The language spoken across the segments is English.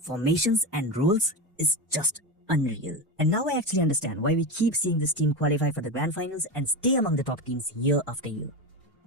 formations and roles is just unreal. And now I actually understand why we keep seeing this team qualify for the grand finals and stay among the top teams year after year.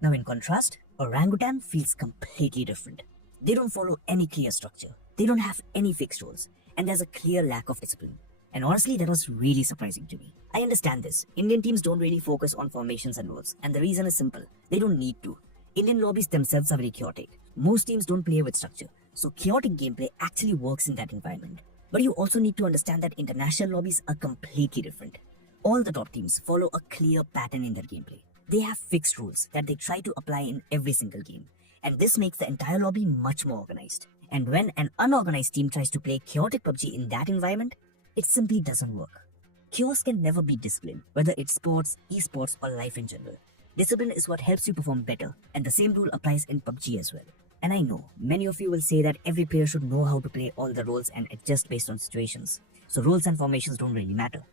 Now in contrast, Orangutan feels completely different. They don't follow any clear structure, they don't have any fixed roles, and there's a clear lack of discipline. And honestly, that was really surprising to me. I understand this. Indian teams don't really focus on formations and roles, and the reason is simple. They don't need to. Indian lobbies themselves are very chaotic. Most teams don't play with structure, so chaotic gameplay actually works in that environment. But you also need to understand that international lobbies are completely different. All the top teams follow a clear pattern in their gameplay. They have fixed rules that they try to apply in every single game, and this makes the entire lobby much more organized. And when an unorganized team tries to play chaotic PUBG in that environment, it simply doesn't work. Chaos can never be discipline, whether it's sports, esports, or life in general. Discipline is what helps you perform better, and the same rule applies in PUBG as well. And I know, many of you will say that every player should know how to play all the roles and adjust based on situations, so roles and formations don't really matter.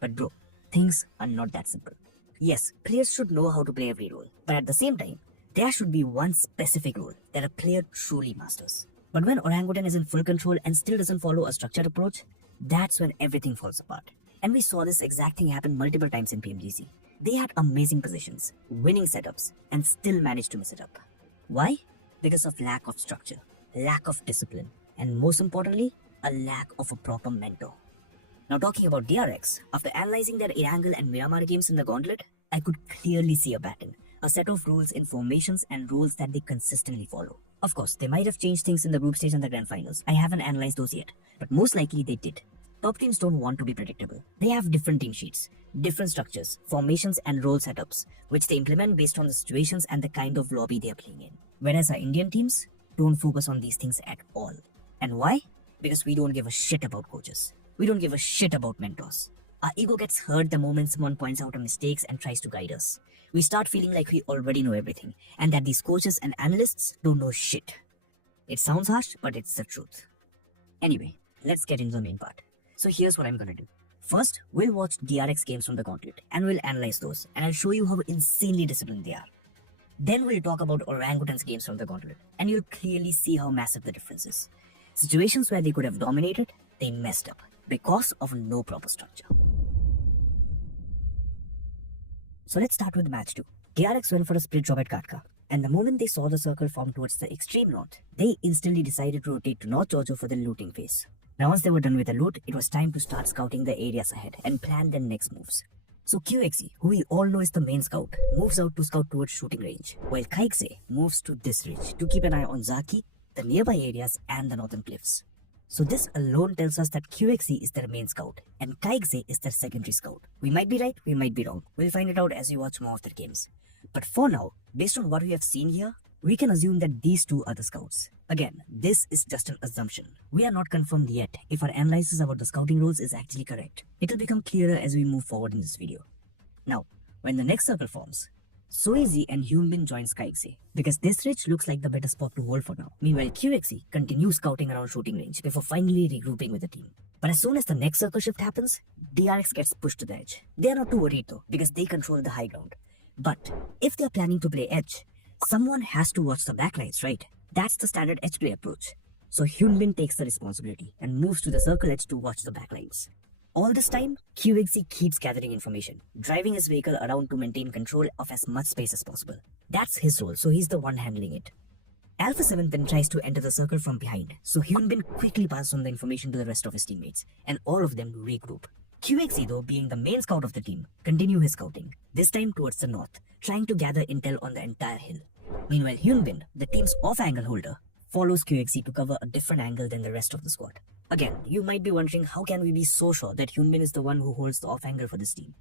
But bro, things are not that simple. Yes, players should know how to play every role, but at the same time, there should be one specific role that a player truly masters. But when Orangutan is in full control and still doesn't follow a structured approach, that's when everything falls apart. And we saw this exact thing happen multiple times in PMGC. They had amazing positions, winning setups, and still managed to mess it up. Why? Because of lack of structure, lack of discipline, and most importantly, a lack of a proper mentor. Now talking about DRX, after analyzing their Erangel and Miramar games in the Gauntlet, I could clearly see a pattern, a set of rules in formations and rules that they consistently follow. Of course, they might have changed things in the group stage and the grand finals. I haven't analyzed those yet, but most likely they did. Top teams don't want to be predictable. They have different team sheets, different structures, formations and role setups, which they implement based on the situations and the kind of lobby they are playing in. Whereas our Indian teams don't focus on these things at all. And why? Because we don't give a shit about coaches. We don't give a shit about mentors. Our ego gets hurt the moment someone points out our mistakes and tries to guide us. We start feeling like we already know everything and that these coaches and analysts don't know shit. It sounds harsh, but it's the truth. Anyway, let's get into the main part. So here's what I'm gonna do. First, we'll watch DRX games from the Gauntlet and we'll analyze those, and I'll show you how insanely disciplined they are. Then we'll talk about Orangutan's games from the Gauntlet, and you'll clearly see how massive the difference is. Situations where they could have dominated, they messed up because of no proper structure. So let's start with match 2. DRX went for a split drop at Katka, and the moment they saw the circle form towards the extreme north, they instantly decided to rotate to North Giorgio for the looting phase. Now once they were done with the loot, it was time to start scouting the areas ahead and plan their next moves. So QXE, who we all know is the main scout, moves out to scout towards shooting range, while Kaikse moves to this ridge to keep an eye on Zaki, the nearby areas and the northern cliffs. So this alone tells us that QXE is their main scout and Kaikse is their secondary scout. We might be right, we might be wrong. We'll find it out as we watch more of their games. But for now, based on what we have seen here, we can assume that these two are the scouts. Again, this is just an assumption. We are not confirmed yet if our analysis about the scouting roles is actually correct. It will become clearer as we move forward in this video. Now, when the next circle forms, Soezi and Hyunbin join Kaikse because this ridge looks like the better spot to hold for now. Meanwhile, QXE continues scouting around shooting range before finally regrouping with the team. But as soon as the next circle shift happens, DRX gets pushed to the edge. They are not too worried though because they control the high ground. But if they are planning to play edge, someone has to watch the backlines, right? That's the standard edge play approach. So Hyunbin takes the responsibility and moves to the circle edge to watch the backlines. All this time, QXE keeps gathering information, driving his vehicle around to maintain control of as much space as possible. That's his role, so he's the one handling it. Alpha 7 then tries to enter the circle from behind, so Hyunbin quickly passes on the information to the rest of his teammates, and all of them regroup. QXE though, being the main scout of the team, continue his scouting, this time towards the north, trying to gather intel on the entire hill. Meanwhile, Hyunbin, the team's off-angle holder, follows QXE to cover a different angle than the rest of the squad. Again, you might be wondering how can we be so sure that Hyunbin is the one who holds the off-angle for this team.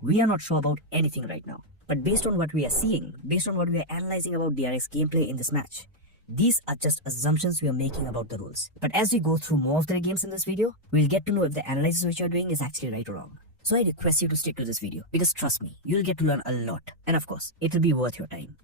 We are not sure about anything right now, but based on what we are seeing, based on what we are analyzing about DRX gameplay in this match, these are just assumptions we are making about the rules. But as we go through more of their games in this video, we'll get to know if the analysis which you are doing is actually right or wrong. So I request you to stick to this video, because trust me, you'll get to learn a lot, and of course, it'll be worth your time.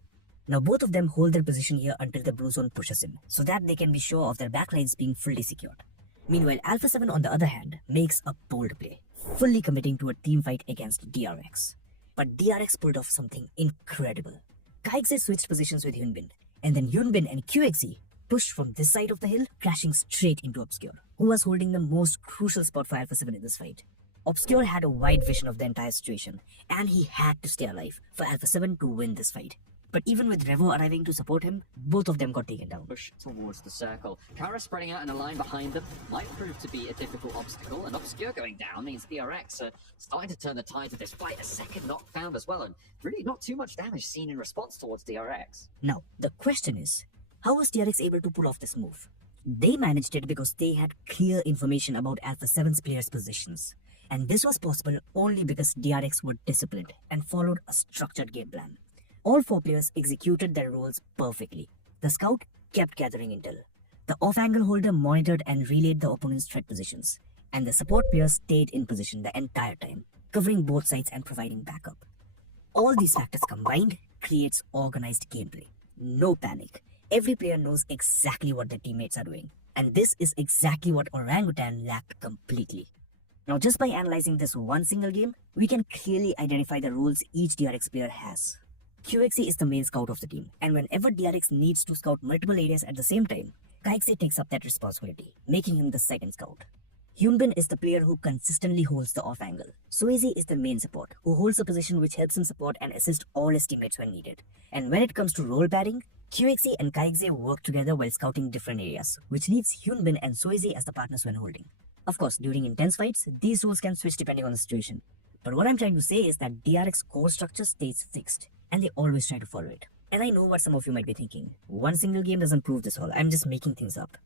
Now both of them hold their position here until the blue zone pushes in, so that they can be sure of their backlines being fully secured. Meanwhile, Alpha 7 on the other hand makes a bold play, fully committing to a team fight against DRX. But DRX pulled off something incredible. Kaikse switched positions with Hyunbin, and then Hyunbin and QXE pushed from this side of the hill, crashing straight into Obscure, who was holding the most crucial spot for Alpha 7 in this fight. Obscure had a wide vision of the entire situation, and he had to stay alive for Alpha 7 to win this fight. But even with Revo arriving to support him, both of them got taken down. Push towards the circle. Kara spreading out in a line behind them might prove to be a difficult obstacle, and Obscure going down means DRX are starting to turn the tide of this fight. A second knock found as well, and really not too much damage seen in response towards DRX. Now, the question is, how was DRX able to pull off this move? They managed it because they had clear information about Alpha 7's players' positions. And this was possible only because DRX were disciplined and followed a structured game plan. All 4 players executed their roles perfectly. The scout kept gathering intel. The off-angle holder monitored and relayed the opponent's threat positions. And the support players stayed in position the entire time, covering both sides and providing backup. All these factors combined creates organized gameplay. No panic. Every player knows exactly what their teammates are doing. And this is exactly what Orangutan lacked completely. Now, just by analyzing this one single game, we can clearly identify the roles each DRX player has. QXE is the main scout of the team, and whenever DRX needs to scout multiple areas at the same time, Kaixi takes up that responsibility, making him the second scout. Hyunbin is the player who consistently holds the off angle. Soezi is the main support, who holds a position which helps him support and assist all his teammates when needed. And when it comes to role pairing, QXE and Kaixi work together while scouting different areas, which leaves Hyunbin and Soezi as the partners when holding. Of course, during intense fights, these roles can switch depending on the situation. But what I'm trying to say is that DRX core structure stays fixed, and they always try to follow it. And I know what some of you might be thinking. One single game doesn't prove this all, I'm just making things up.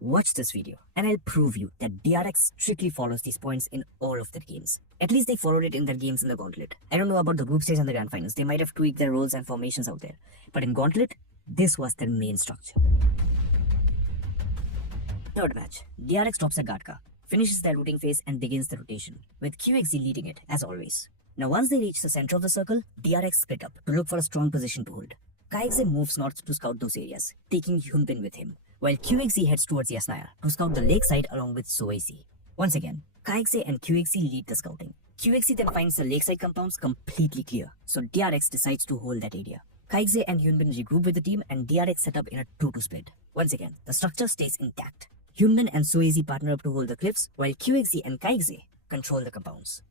Watch this video, and I'll prove you that DRX strictly follows these points in all of their games. At least they followed it in their games in the Gauntlet. I don't know about the group stage and the Grand Finals, they might have tweaked their roles and formations out there. But in Gauntlet, this was their main structure. Third match, DRX drops a Gatka, finishes their looting phase and begins the rotation, with QXZ leading it, as always. Now once they reach the center of the circle, DRX split up to look for a strong position to hold. Kaixi moves north to scout those areas, taking Hyunbin with him, while QXZ heads towards Yasnaya to scout the lakeside along with Soezi. Once again, Kaixi and QXZ lead the scouting. QXZ then finds the lakeside compounds completely clear, so DRX decides to hold that area. Kaixi and Hyunbin regroup with the team and DRX set up in a 2-2 split. Once again, the structure stays intact. Hyunbin and Soezi partner up to hold the cliffs, while QXZ and Kaixi control the compounds.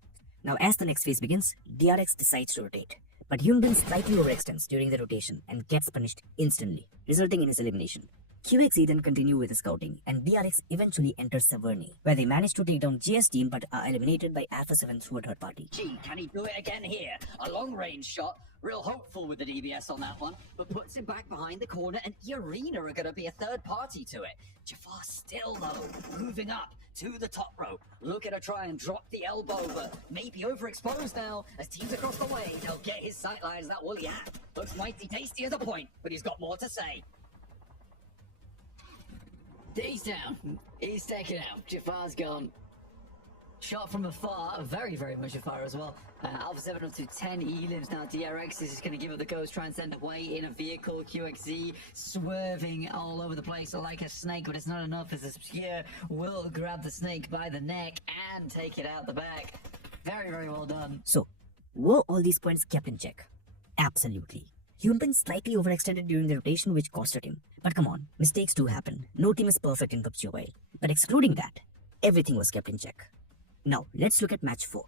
Now as the next phase begins, DRX decides to rotate, but Hyunbin slightly overextends during the rotation and gets punished instantly, resulting in his elimination. QXE then continue with the scouting, and DRX eventually enters Saverny, where they manage to take down GS team but are eliminated by Alpha 7 through a third party. Gee, can he do it again here? A long-range shot, real hopeful with the DBS on that one, but puts him back behind the corner, and Arena are going to be a third party to it. Jafar still, though, moving up to the top rope. Looking to try and drop the elbow, but maybe overexposed now. As teams across the way, he'll get his sightlines, that woolly hat. Looks mighty tasty as a point, but he's got more to say. He's down. He's taken out. Jafar's gone. Shot from afar, very, very much afar as well. Alpha 7 up to 10 elims now. DRX is just going to give it the ghost, try and send away in a vehicle. QXZ swerving all over the place like a snake, but it's not enough as Obscure will grab the snake by the neck and take it out the back. Very, very well done. So, were all these points kept in check? Absolutely. Hyunbin slightly overextended during the rotation, which costed him. But come on, mistakes do happen. No team is perfect in PUBG Mobile. But excluding that, everything was kept in check. Now, let's look at match 4.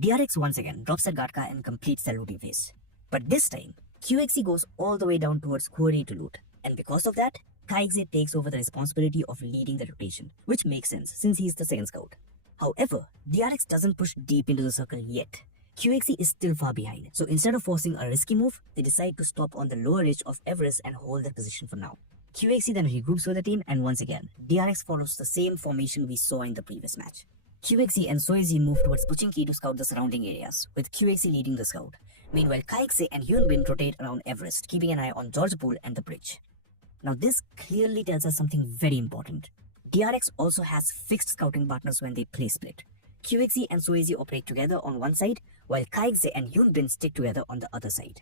DRX once again drops at Gatka and completes their looting phase. But this time, QXE goes all the way down towards Quarry to loot. And because of that, Kaixi takes over the responsibility of leading the rotation, which makes sense since he's the second scout. However, DRX doesn't push deep into the circle yet. QXE is still far behind, so instead of forcing a risky move, they decide to stop on the lower ridge of Everest and hold their position for now. QXE then regroups with the team, and once again, DRX follows the same formation we saw in the previous match. QXE and Soezi move towards Puchinki to scout the surrounding areas, with QXE leading the scout. Meanwhile, Kaixi and Hyunbin rotate around Everest, keeping an eye on George Pool and the bridge. Now this clearly tells us something very important. DRX also has fixed scouting partners when they play split. QXE and Soezi operate together on one side, while Kaixi and Hyunbin stick together on the other side.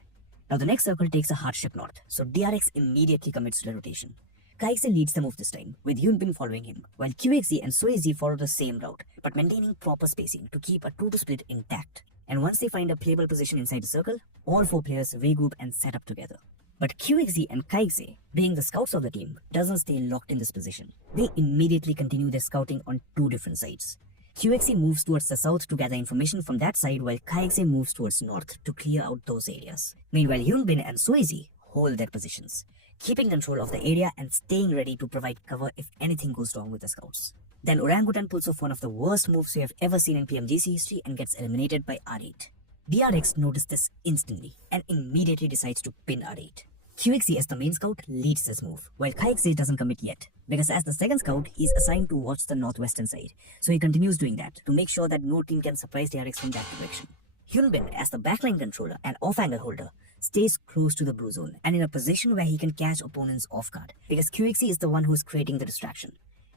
Now the next circle takes a hardship north, so DRX immediately commits to the rotation. Kaixi leads the move this time, with Hyunbin following him, while QXE and Soezi follow the same route, but maintaining proper spacing to keep a 2-2 split intact. And once they find a playable position inside the circle, all 4 players regroup and set up together. But QXZ and Kaikze, being the scouts of the team, doesn't stay locked in this position. They immediately continue their scouting on two different sides. QXZ moves towards the south to gather information from that side, while Kaikze moves towards north to clear out those areas. Meanwhile, Hyunbin and Suizi hold their positions, keeping control of the area and staying ready to provide cover if anything goes wrong with the scouts. Then Orangutan pulls off one of the worst moves we have ever seen in PMGC history and gets eliminated by R8. DRX noticed this instantly and immediately decides to pin R8. QXZ as the main scout leads this move, while Kaikze doesn't commit yet, because as the second scout, he's assigned to watch the northwestern side, so he continues doing that to make sure that no team can surprise DRX from that direction. Hyunbin, as the backline controller and off-angle holder, stays close to the blue zone and in a position where he can catch opponents off guard, because QXZ is the one who's creating the distraction.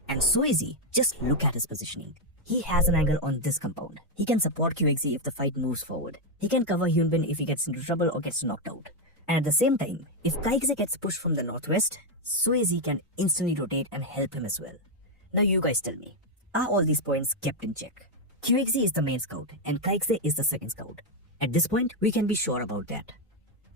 And Suizi, just look at his positioning. He has an angle on this compound. He can support QXZ if the fight moves forward. He can cover Hyunbin if he gets into trouble or gets knocked out. And at the same time, if Kaikze gets pushed from the northwest, Suizi can instantly rotate and help him as well. Now you guys tell me, are all these points kept in check? QXZ is the main scout and Kaikze is the second scout. At this point, we can be sure about that.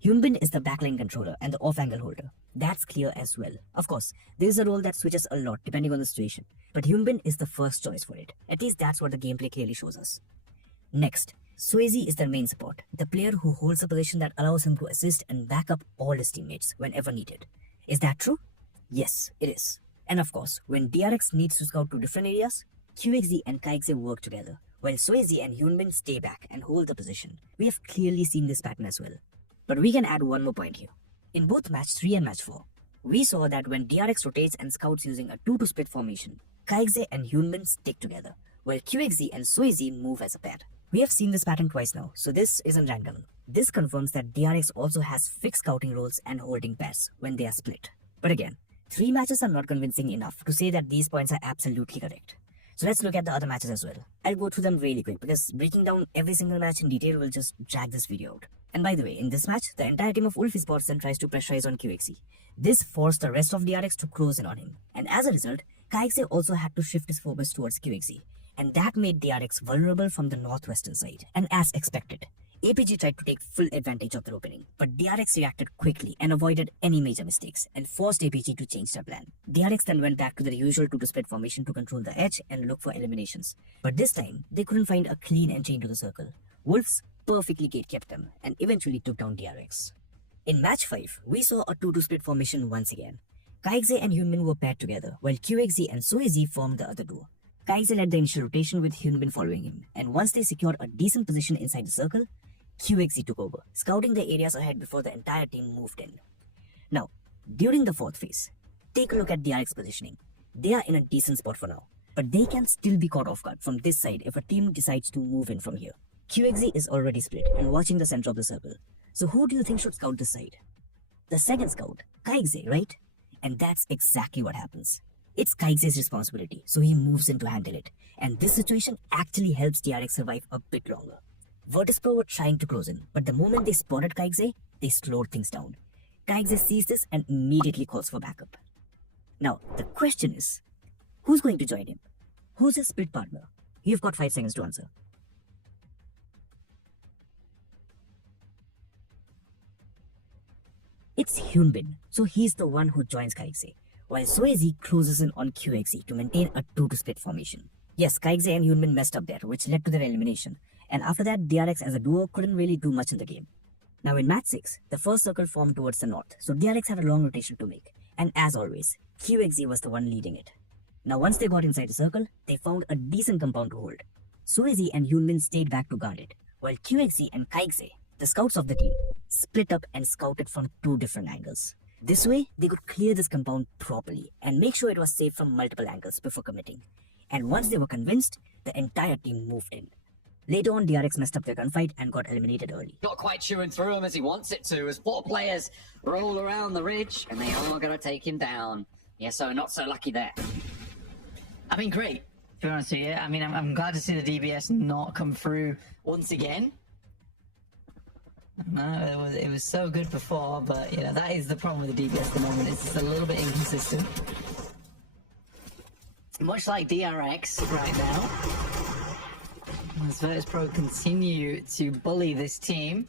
Hyunbin is the backline controller and the off-angle holder. That's clear as well. Of course, there is a role that switches a lot depending on the situation, but Hyunbin is the first choice for it. At least that's what the gameplay clearly shows us. Next, Suizi is their main support, the player who holds a position that allows him to assist and back up all his teammates whenever needed. Is that true? Yes, it is. And of course, when DRX needs to scout to different areas, QXZ and Kaikze work together, while Suizi and Hyunbin stay back and hold the position. We have clearly seen this pattern as well. But we can add one more point here. In both match 3 and match 4, we saw that when DRX rotates and scouts using a 2-to split formation, Kaikze and Hyunbin stick together, while QXZ and Suizi move as a pair. We have seen this pattern twice now, so this isn't random. This confirms that DRX also has fixed scouting roles and holding pairs when they are split. But again, 3 matches are not convincing enough to say that these points are absolutely correct. So let's look at the other matches as well. I'll go through them really quick because breaking down every single match in detail will just drag this video out. And by the way, in this match, the entire team of Wolf Esports then tries to pressurize on QXZ. This forced the rest of DRX to close in on him. And as a result, Kaikze also had to shift his focus towards QXZ. And that made DRX vulnerable from the northwestern side. And as expected, APG tried to take full advantage of their opening, but DRX reacted quickly and avoided any major mistakes and forced APG to change their plan. DRX then went back to their usual 2-to split formation to control the edge and look for eliminations. But this time, they couldn't find a clean entry into the circle. Wolves perfectly gatekept them and eventually took down DRX. In match 5, we saw a 2-to split formation once again. Kaikze and Hyunbin were paired together, while QXZ and Suizi formed the other duo. Kaikze led the initial rotation with Hyunbin following him, and once they secured a decent position inside the circle, QXZ took over, scouting the areas ahead before the entire team moved in. Now, during the 4th phase, take a look at DRX positioning. They are in a decent spot for now, but they can still be caught off guard from this side if a team decides to move in from here. QXZ is already split and watching the center of the circle. So who do you think should scout this side? The second scout, Kaikze, right? And that's exactly what happens. It's Kaikze's responsibility, so he moves in to handle it. And this situation actually helps DRX survive a bit longer. Virtus.pro were trying to close in, but the moment they spotted Kaikze, they slowed things down. Kaikze sees this and immediately calls for backup. Now, the question is, who's going to join him? Who's his split partner? You've got 5 seconds to answer. It's Hyunbin, so he's the one who joins Kaikze, while Suizi closes in on QXZ to maintain a 2-to split formation. Yes, Kaikze and Hyunbin messed up there, which led to their elimination, and after that, DRX as a duo couldn't really do much in the game. Now in match 6, the first circle formed towards the north, so DRX had a long rotation to make, and as always, QXZ was the one leading it. Now once they got inside the circle, they found a decent compound to hold. Suizi and Hyunbin stayed back to guard it, while QXZ and Kaikze, the scouts of the team, split up and scouted from 2 different angles. This way, they could clear this compound properly and make sure it was safe from multiple angles before committing. And once they were convinced, the entire team moved in. Later on, DRX messed up their gunfight and got eliminated early. Not quite chewing through him as he wants it to, as 4 players roll around the ridge, and they are going to take him down. Yeah, so not so lucky there. I mean, great, to be honest with you. I mean, I'm glad to see the DBS not come through once again. No, it was so good before, but you know, that is the problem with the DBS at the moment. It's just a little bit inconsistent. Much like DRX right now. As Virtus.pro continue to bully this team,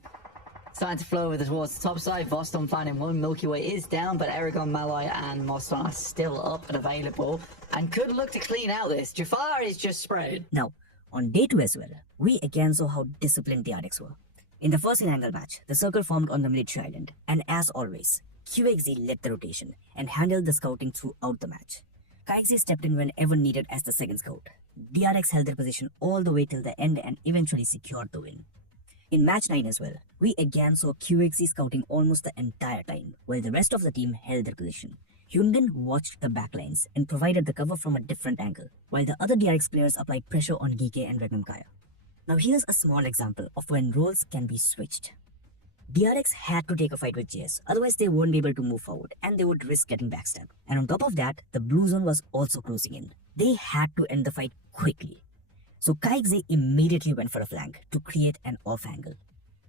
Starting to flow over towards the top side. Voston finding one. Milky Way is down, but Eragon, Malloy, and Moston are still up and available and could look to clean out this. Jafar is just spread. Now, on day 2 as well, we again saw how disciplined the RX were. In the first in-angle match, the circle formed on the military island, and as always, QXZ led the rotation and handled the scouting throughout the match. QXZ stepped in whenever needed as the second scout. DRX held their position all the way till the end and eventually secured the win. In match 9 as well, we again saw QXZ scouting almost the entire time, while the rest of the team held their position. Hyunbin watched the backlines and provided the cover from a different angle, while the other DRX players applied pressure on Geeke and Regnum Kaya. Now here's a small example of when roles can be switched. DRX had to take a fight with JS, otherwise they wouldn't be able to move forward and they would risk getting backstabbed. And on top of that, the blue zone was also closing in. They had to end the fight quickly. So Kaixi immediately went for a flank to create an off angle.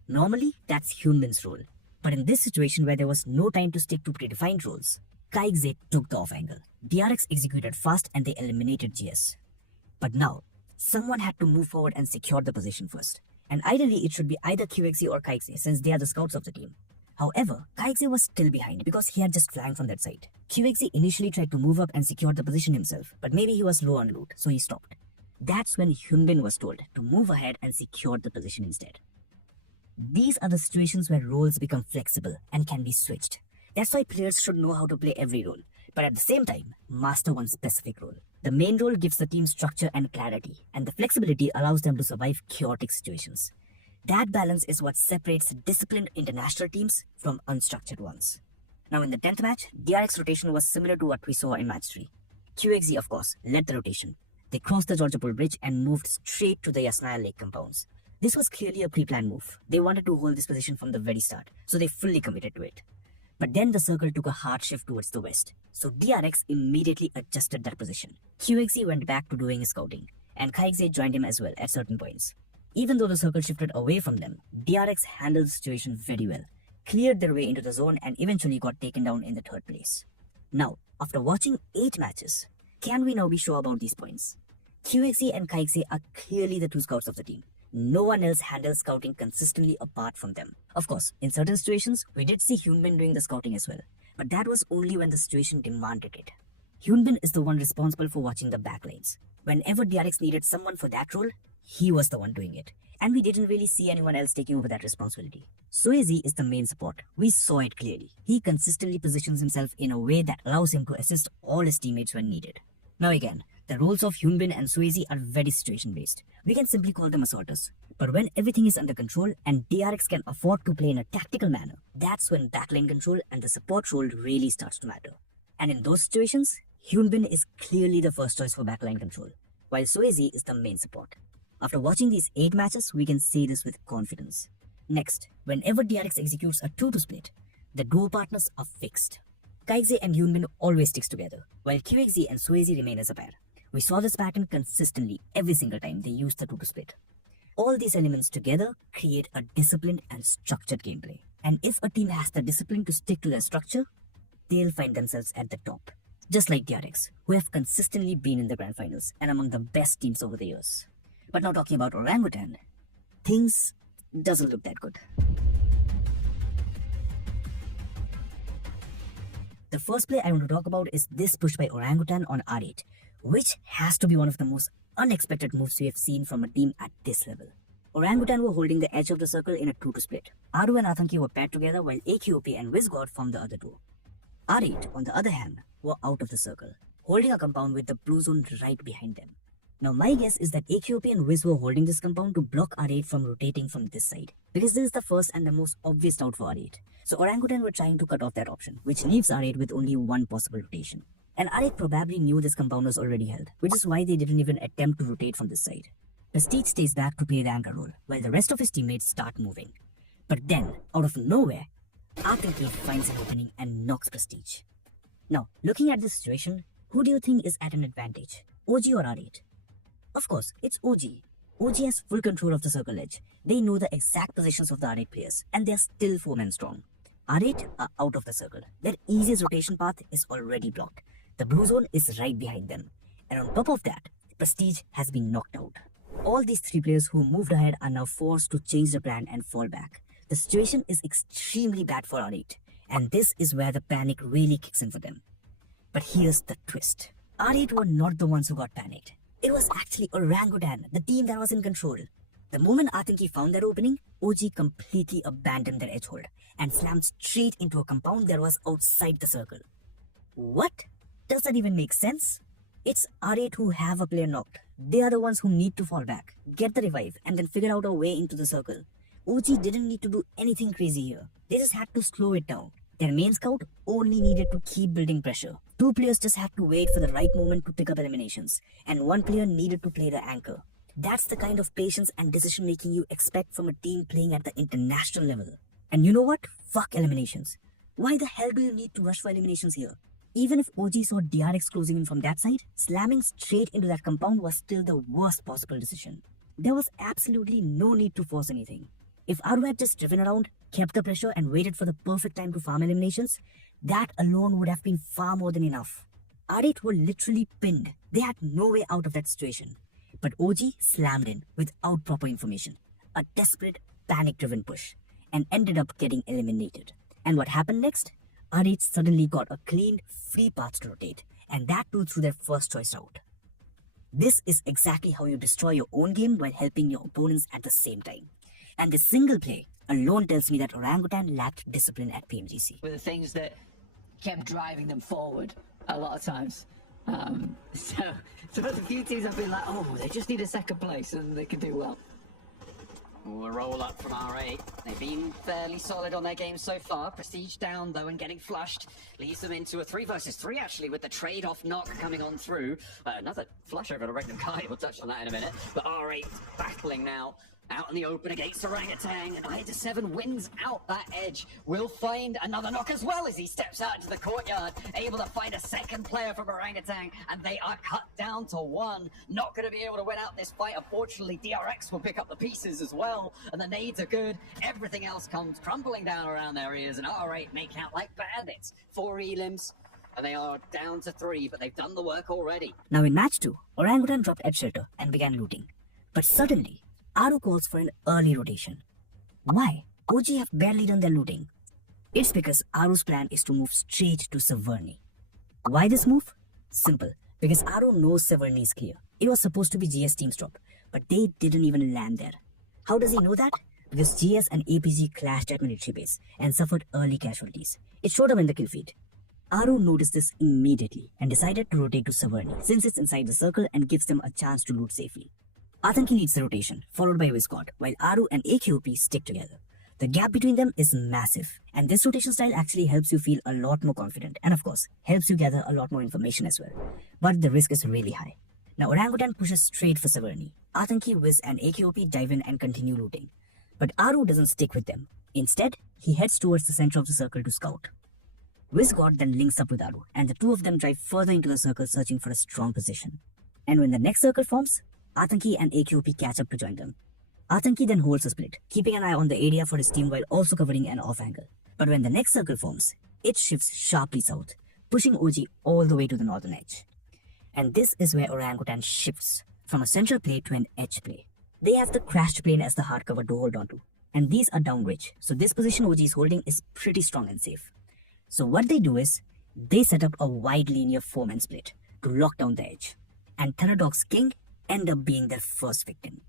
Normally, that's Hyunbin's role. But in this situation where there was no time to stick to predefined roles, Kaixi took the off angle. DRX executed fast and they eliminated GS. But now, someone had to move forward and secure the position first. And ideally, it should be either QXZ or Kaixi since they are the scouts of the team. However, Kaixi was still behind because he had just flanked from that side. QXZ initially tried to move up and secure the position himself, but maybe he was low on loot, so he stopped. That's when Hyunbin was told to move ahead and secure the position instead. These are the situations where roles become flexible and can be switched. That's why players should know how to play every role, but at the same time, master one specific role. The main role gives the team structure and clarity, and the flexibility allows them to survive chaotic situations. That balance is what separates disciplined international teams from unstructured ones. Now in the 10th match, DRX rotation was similar to what we saw in match 3. QXZ, of course, led the rotation. They crossed the Georgiapol Bridge and moved straight to the Yasnaya Lake compounds. This was clearly a pre-planned move. They wanted to hold this position from the very start, so they fully committed to it. But then the circle took a hard shift towards the west, so DRX immediately adjusted that position. QXZ went back to doing his scouting, and Kaixi joined him as well at certain points. Even though the circle shifted away from them, DRX handled the situation very well, cleared their way into the zone and eventually got taken down in the 3rd place. Now, after watching 8 matches, can we now be sure about these points? QXZ and Kaixi are clearly the 2 scouts of the team. No one else handles scouting consistently apart from them. Of course, in certain situations, we did see Hyunbin doing the scouting as well, but that was only when the situation demanded it. Hyunbin is the one responsible for watching the backlines. Whenever DRX needed someone for that role, he was the one doing it, and we didn't really see anyone else taking over that responsibility. Suezi is the main support. We saw it clearly. He consistently positions himself in a way that allows him to assist all his teammates when needed. Now again, the roles of Hyunbin and Suezi are very situation based. We can simply call them assaulters. But when everything is under control and DRX can afford to play in a tactical manner, that's when backline control and the support role really starts to matter. And in those situations, Hyunbin is clearly the first choice for backline control, while Suezi is the main support. After watching these 8 matches, we can say this with confidence. Next, whenever DRX executes a 2-2 split, the duo partners are fixed. Kaixi and Hyunbin always sticks together, while QXZ and Suezi remain as a pair. We saw this pattern consistently every single time they used the 2-2 split. All these elements together create a disciplined and structured gameplay. And if a team has the discipline to stick to their structure, they'll find themselves at the top. Just like DRX, who have consistently been in the grand finals and among the best teams over the years. But now talking about Orangutan, things doesn't look that good. The first play I want to talk about is this push by Orangutan on R8, which has to be one of the most unexpected moves we have seen from a team at this level. Orangutan were holding the edge of the circle in a 2-2 split. Aru and Athanki were paired together while AQOP and Wizgod formed the other duo. R8, on the other hand, were out of the circle, holding a compound with the blue zone right behind them. Now my guess is that AQOP and Wiz were holding this compound to block R8 from rotating from this side, because this is the first and the most obvious route for R8. So Orangutan were trying to cut off that option, which leaves R8 with only one possible rotation. And R8 probably knew this compound was already held, which is why they didn't even attempt to rotate from this side. Prestige stays back to play the anchor role, while the rest of his teammates start moving. But then, out of nowhere, Athanki finds an opening and knocks Prestige. Now, looking at this situation, who do you think is at an advantage, OG or R8? Of course, it's OG. OG has full control of the circle edge. They know the exact positions of the R8 players, and they are still 4 men strong. R8 are out of the circle. Their easiest rotation path is already blocked. The blue zone is right behind them. And on top of that, Prestige has been knocked out. All these 3 players who moved ahead are now forced to change the plan and fall back. The situation is extremely bad for R8, and this is where the panic really kicks in for them. But here's the twist. R8 were not the ones who got panicked. It was actually Orangutan, the team that was in control. The moment Atanki found their opening, OG completely abandoned their edge hold and slammed straight into a compound that was outside the circle. What? Does that even make sense? It's R8 who have a player knocked. They are the ones who need to fall back, get the revive, and then figure out a way into the circle. OG didn't need to do anything crazy here. They just had to slow it down. Their main scout only needed to keep building pressure. Two players just had to wait for the right moment to pick up eliminations, and one player needed to play the anchor. That's the kind of patience and decision making you expect from a team playing at the international level. And you know what? Fuck eliminations. Why the hell do you need to rush for eliminations here? Even if OG saw DRX closing in from that side, slamming straight into that compound was still the worst possible decision. There was absolutely no need to force anything. If Aru had just driven around, kept the pressure and waited for the perfect time to farm eliminations, that alone would have been far more than enough. R8 were literally pinned. They had no way out of that situation. But OG slammed in without proper information. A desperate, panic-driven push. And ended up getting eliminated. And what happened next? R8 suddenly got a clean, free path to rotate. And that too through their first choice route. This is exactly how you destroy your own game while helping your opponents at the same time. And this single play alone tells me that Orangutan lacked discipline at PMGC. Were the things that kept driving them forward a lot of times. So there's a few teams I've been like, oh, they just need a second place and they can do well. Ooh, a roll up from R8. They've been fairly solid on their game so far. Prestige down though and getting flushed leads them into a 3 versus 3 actually, with the trade-off knock coming on through. Another flush over to Regnum Kai. We'll touch on that in a minute. But R8 battling now. Out in the open against Orangutan, 9-7 wins out that edge. Will find another knock as well as he steps out into the courtyard, able to find a second player from Orangutan, and they are cut down to 1. Not going to be able to win out this fight. Unfortunately, DRX will pick up the pieces as well, and the nades are good. Everything else comes crumbling down around their ears, and R8 make out like bandits. 4 elims, and they are down to 3, but they've done the work already. Now in match 2, Orangutan dropped edge shelter and began looting. But suddenly, Aru calls for an early rotation. Why? OG have barely done their looting. It's because Aru's plan is to move straight to Severny. Why this move? Simple. Because Aru knows Severny is clear. It was supposed to be GS team's drop, but they didn't even land there. How does he know that? Because GS and APG clashed at military base and suffered early casualties. It showed up in the kill feed. Aru noticed this immediately and decided to rotate to Severny since it's inside the circle and gives them a chance to loot safely. Atanki leads the rotation, followed by Viscott, while Aru and AKOP stick together. The gap between them is massive, and this rotation style actually helps you feel a lot more confident, and of course, helps you gather a lot more information as well. But the risk is really high. Now Orangutan pushes straight for Severny. Atanki, Wiz and AKOP dive in and continue looting. But Aru doesn't stick with them. Instead, he heads towards the center of the circle to scout. Viscott then links up with Aru, and the two of them drive further into the circle searching for a strong position. And when the next circle forms, Atanki and AKOP catch up to join them. Atanki then holds a split, keeping an eye on the area for his team while also covering an off angle. But when the next circle forms, it shifts sharply south, pushing OG all the way to the northern edge. And this is where Orangutan shifts from a central play to an edge play. They have the crashed plane as the hard cover to hold onto, and these are downrange, so this position OG is holding is pretty strong and safe. So what they do is, they set up a wide linear 4-man split to lock down the edge, and Theradog's king end up being their first victim.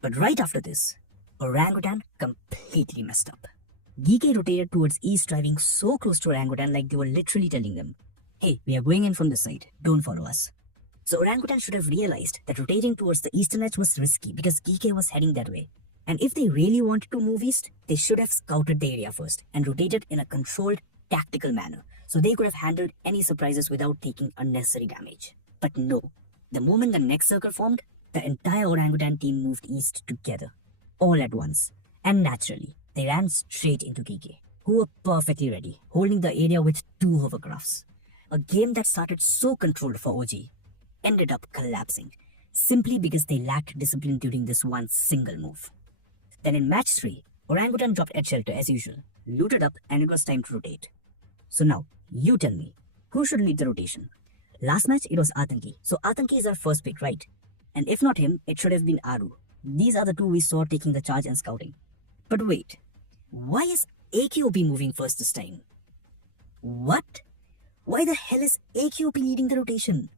But right after this, Orangutan completely messed up. DK rotated towards east, driving so close to Orangutan like they were literally telling them, hey, we are going in from this side, don't follow us. So Orangutan should have realized that rotating towards the eastern edge was risky because DK was heading that way. And if they really wanted to move east, they should have scouted the area first and rotated in a controlled, tactical manner, so they could have handled any surprises without taking unnecessary damage. But no. The moment the next circle formed, the entire Orangutan team moved east together, all at once, and naturally, they ran straight into Kike, who were perfectly ready, holding the area with 2 hovercrafts. A game that started so controlled for OG ended up collapsing, simply because they lacked discipline during this one single move. Then in match 3, Orangutan dropped edge shelter as usual, looted up, and it was time to rotate. So now, you tell me, who should lead the rotation? Last match, it was Atanki, so Atanki is our first pick, right? And if not him, it should have been Aru. These are the two we saw taking the charge and scouting. But wait, Why is AKOP moving first this time? What? Why the hell is AKOP leading the rotation?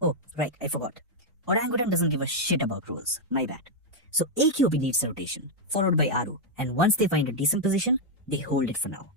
Oh, right, I forgot. Orangutan doesn't give a shit about rules. My bad. So AKOP leads the rotation, followed by Aru, and once they find a decent position, they hold it for now.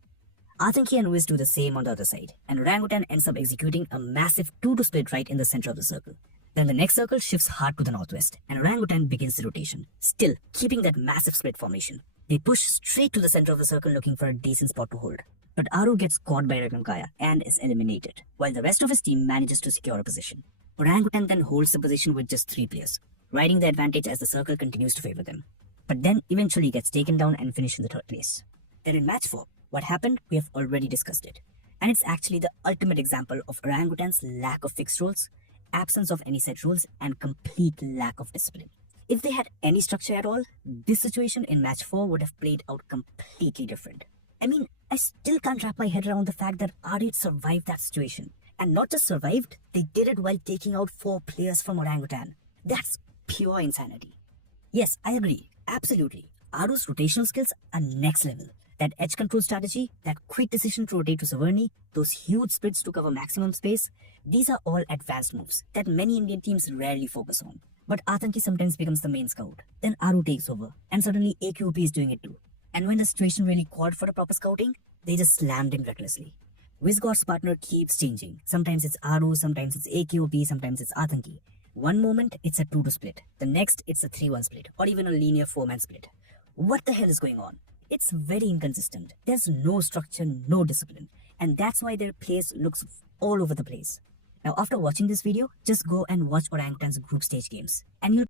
Atanki and Wiz do the same on the other side, and Orangutan ends up executing a massive 2-2 split right in the center of the circle. Then the next circle shifts hard to the northwest, and Orangutan begins the rotation, still keeping that massive split formation. They push straight to the center of the circle looking for a decent spot to hold. But Aru gets caught by Ragankaya and is eliminated, while the rest of his team manages to secure a position. Orangutan then holds the position with just 3 players, riding the advantage as the circle continues to favor them. But then eventually gets taken down and finished in the 3rd place. Then in match 4, what happened, we have already discussed it. And it's actually the ultimate example of Orangutan's lack of fixed rules, absence of any set rules, and complete lack of discipline. If they had any structure at all, this situation in match 4 would have played out completely different. I mean, I still can't wrap my head around the fact that R8 survived that situation. And not just survived, they did it while taking out 4 players from Orangutan. That's pure insanity. Yes, I agree. Absolutely. Aru's rotational skills are next level. That edge control strategy, that quick decision to rotate to Savarni, those huge splits to cover maximum space, these are all advanced moves that many Indian teams rarely focus on. But Atanki sometimes becomes the main scout. Then Aru takes over, and suddenly AQP is doing it too. And when the situation really called for a proper scouting, they just slammed him recklessly. Wizgot's partner keeps changing. Sometimes it's Aru, sometimes it's AQP, sometimes it's Atanki. One moment, it's a 2-2 split. The next, it's a 3-1 split, or even a linear 4-man split. What the hell is going on? It's very inconsistent. There's no structure, no discipline. And that's why their plays looks all over the place. Now, after watching this video, just go and watch Orangutan's group stage games. And you'll